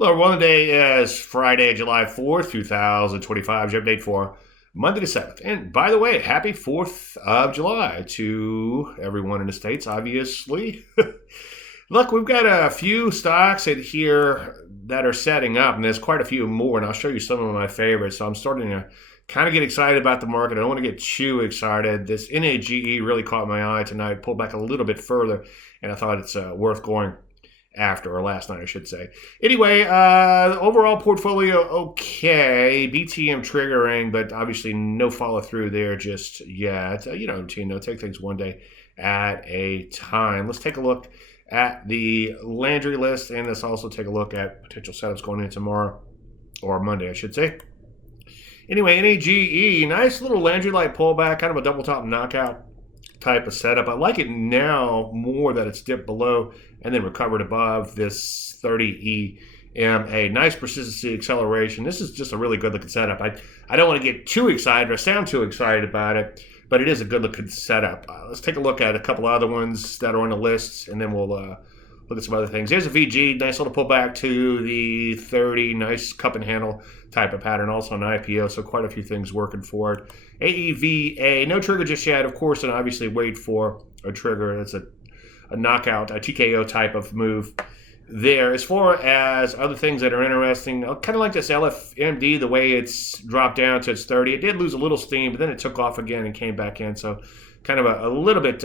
Hello, everyone. Today is Friday, July 4th, 2025. Your update for Monday the 7th. And by the way, happy 4th of July to everyone in the States, obviously. Look, we've got a few stocks in here that are setting up, and there's quite a few more, and I'll show you some of my favorites. So I'm starting to kind of get excited about the market. I don't want to get too excited. This NAGE really caught my eye tonight, pulled back a little bit further, and I thought it's worth going after, or last night, I should say. Anyway, overall portfolio okay. BTM triggering, but obviously no follow through there just yet. Tino, take things one day at a time. Let's take a look at the Landry list, and let's also take a look at potential setups going in tomorrow, or Monday, I should say. Anyway, NAGE, nice little Landry light pullback, kind of a double top knockout type of setup. I like it now more that it's dipped below and then recovered above this 30 EMA. Nice persistency acceleration. This is just a really good looking setup. I don't want to get too excited or sound too excited about it, but it is a good looking setup. Let's take a look at a couple other ones that are on the list, and then we'll look at some other things. Here's a VG, nice little pullback to the 30, nice cup and handle type of pattern, also an IPO, so quite a few things working for it. AEVA, no trigger just yet, of course, and obviously wait for a trigger. That's a knockout, a TKO type of move there. As far as other things that are interesting, I kind of like this LFMD, the way it's dropped down to its 30. It did lose a little steam, but then it took off again and came back in, so kind of a little bit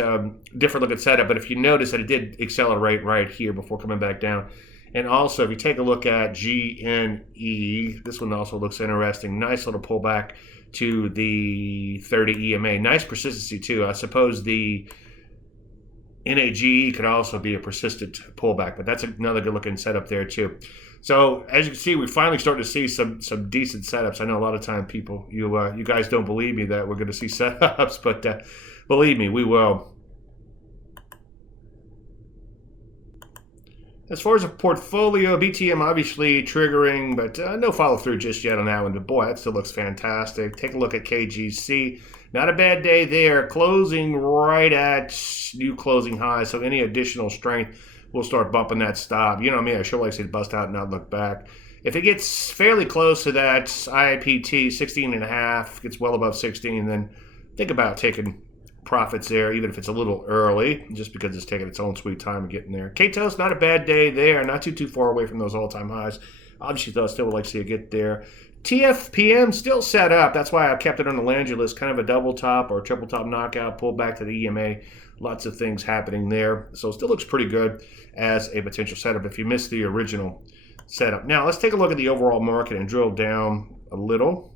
different looking setup, but if you notice that it did accelerate right here before coming back down. And also, if you take a look at GNE, this one also looks interesting. Nice little pullback to the 30 EMA. Nice persistency, too. I suppose the NAGE could also be a persistent pullback, but that's another good-looking setup there, too. So, as you can see, we're finally starting to see some decent setups. I know a lot of time people, you guys don't believe me that we're going to see setups, but believe me, we will. As far as a portfolio, BTM obviously triggering, but no follow through just yet on that one. But boy, that still looks fantastic. Take a look at KGC. Not a bad day there. Closing right at new closing highs. So any additional strength will start bumping that stop. You know me, I sure like to see it bust out and not look back. If it gets fairly close to that IPT 16.5, gets well above 16, then think about taking profits there, even if it's a little early, just because it's taking its own sweet time of getting there. KTOS, not a bad day there, not too far away from those all-time highs. Obviously, though, I still would like to see it get there. TFPM still set up. That's why I kept it on the Landry list, kind of a double top or triple top knockout, pull back to the EMA. Lots of things happening there. So it still looks pretty good as a potential setup if you missed the original setup. Now, let's take a look at the overall market and drill down a little.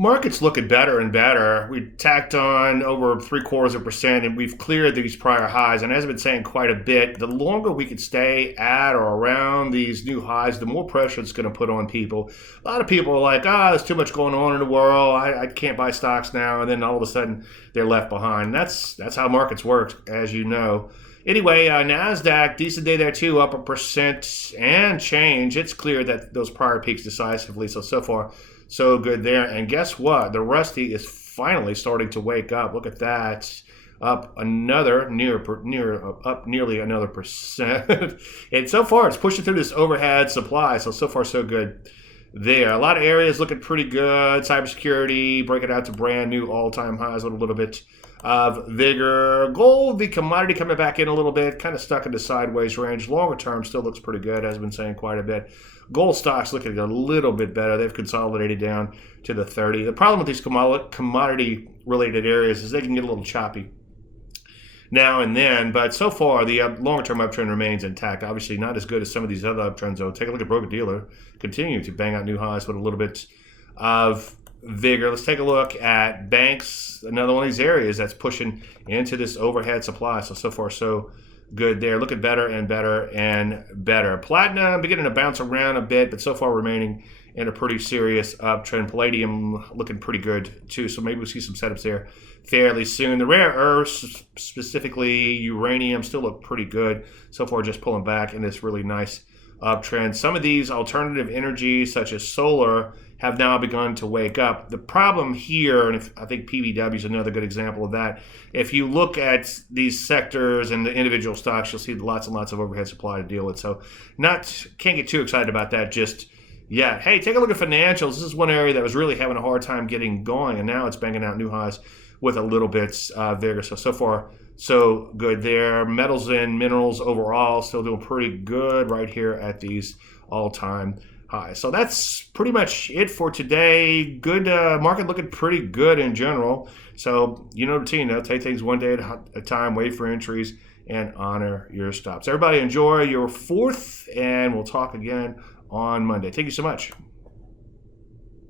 Market's looking better and better. We tacked on over 0.75%, and we've cleared these prior highs. And as I've been saying quite a bit, the longer we can stay at or around these new highs, the more pressure it's going to put on people. A lot of people are like, there's too much going on in the world. I can't buy stocks now. And then all of a sudden, they're left behind. That's how markets work, as you know. Anyway, NASDAQ, decent day there too, up 1% and change. It's cleared that those prior peaks decisively. So far, so good there. And guess what? The Rusty is finally starting to wake up. Look at that. Up another, up nearly another percent. And so far, it's pushing through this overhead supply. So far, so good there. A lot of areas looking pretty good. Cybersecurity, breaking out to brand new all-time highs with a little bit of vigor. Gold, the commodity coming back in a little bit, kind of stuck in the sideways range. Longer term still looks pretty good, as I've been saying quite a bit. Gold stocks looking a little bit better. They've consolidated down to the 30. The problem with these commodity-related areas is they can get a little choppy now and then, but so far the longer-term uptrend remains intact. Obviously not as good as some of these other uptrends, though. Take a look at broker-dealer, continuing to bang out new highs with a little bit of vigor. Let's take a look at banks, another one of these areas that's pushing into this overhead supply. So far, so good there. Looking better and better and better. Platinum beginning to bounce around a bit, but so far remaining in a pretty serious uptrend. Palladium looking pretty good too, so maybe we'll see some setups there fairly soon. The rare earths, specifically uranium, still look pretty good. So far just pulling back in this really nice uptrend. Some of these alternative energies, such as solar, have now begun to wake up. The problem here, and I think PVW is another good example of that, if you look at these sectors and the individual stocks, you'll see lots and lots of overhead supply to deal with. So can't get too excited about that just yet. Hey, take a look at financials. This is one area that was really having a hard time getting going, and now it's banging out new highs with a little bit vigor. So far, so good there. Metals and minerals overall still doing pretty good right here at these all-time highs. So that's pretty much it for today. Good market looking pretty good in general. So you know the routine, take things one day at a time, wait for entries, and honor your stops. Everybody enjoy your 4th, and we'll talk again on Monday. Thank you so much.